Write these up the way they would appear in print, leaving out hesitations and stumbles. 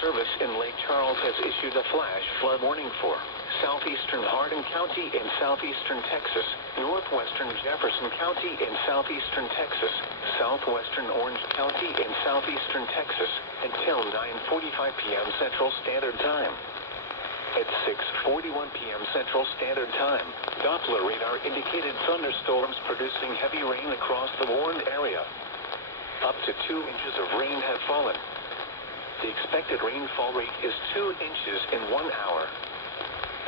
Service in Lake Charles has issued a flash flood warning for southeastern Hardin County in southeastern Texas, northwestern Jefferson County in southeastern Texas, southwestern Orange County in southeastern Texas, until 9:45 p.m. Central Standard Time. At 6:41 p.m. Central Standard Time, Doppler radar indicated thunderstorms producing heavy rain across the warned area. Up to 2 inches of rain have fallen. The expected rainfall rate is 2 inches in 1 hour.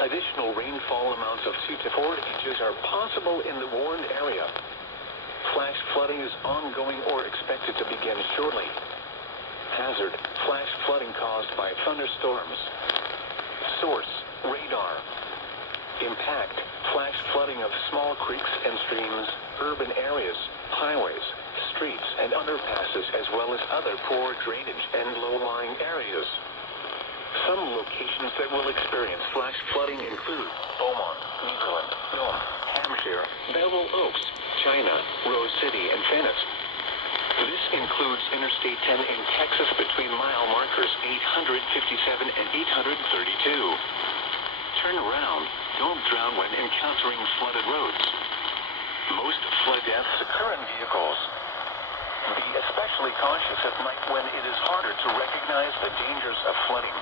Additional rainfall amounts of 2 to 4 inches are possible in the warned area. Flash flooding is ongoing or expected to begin shortly. Hazard: flash flooding caused by thunderstorms. Source: radar. Impact: flash flooding of small creeks and streams, urban areas, highways, streets and underpasses, as well as other poor drainage and low-lying areas. Some locations that will experience flash flooding include Beaumont, New Zealand, Nome, Hampshire, Bevel Oaks, China, Rose City, and Phoenix. This includes Interstate 10 in Texas between mile markers 857 and 832. Turn around. Don't drown when encountering flooded roads. Most flood deaths occur in vehicles. Be especially cautious at night when it is harder to recognize the dangers of flooding.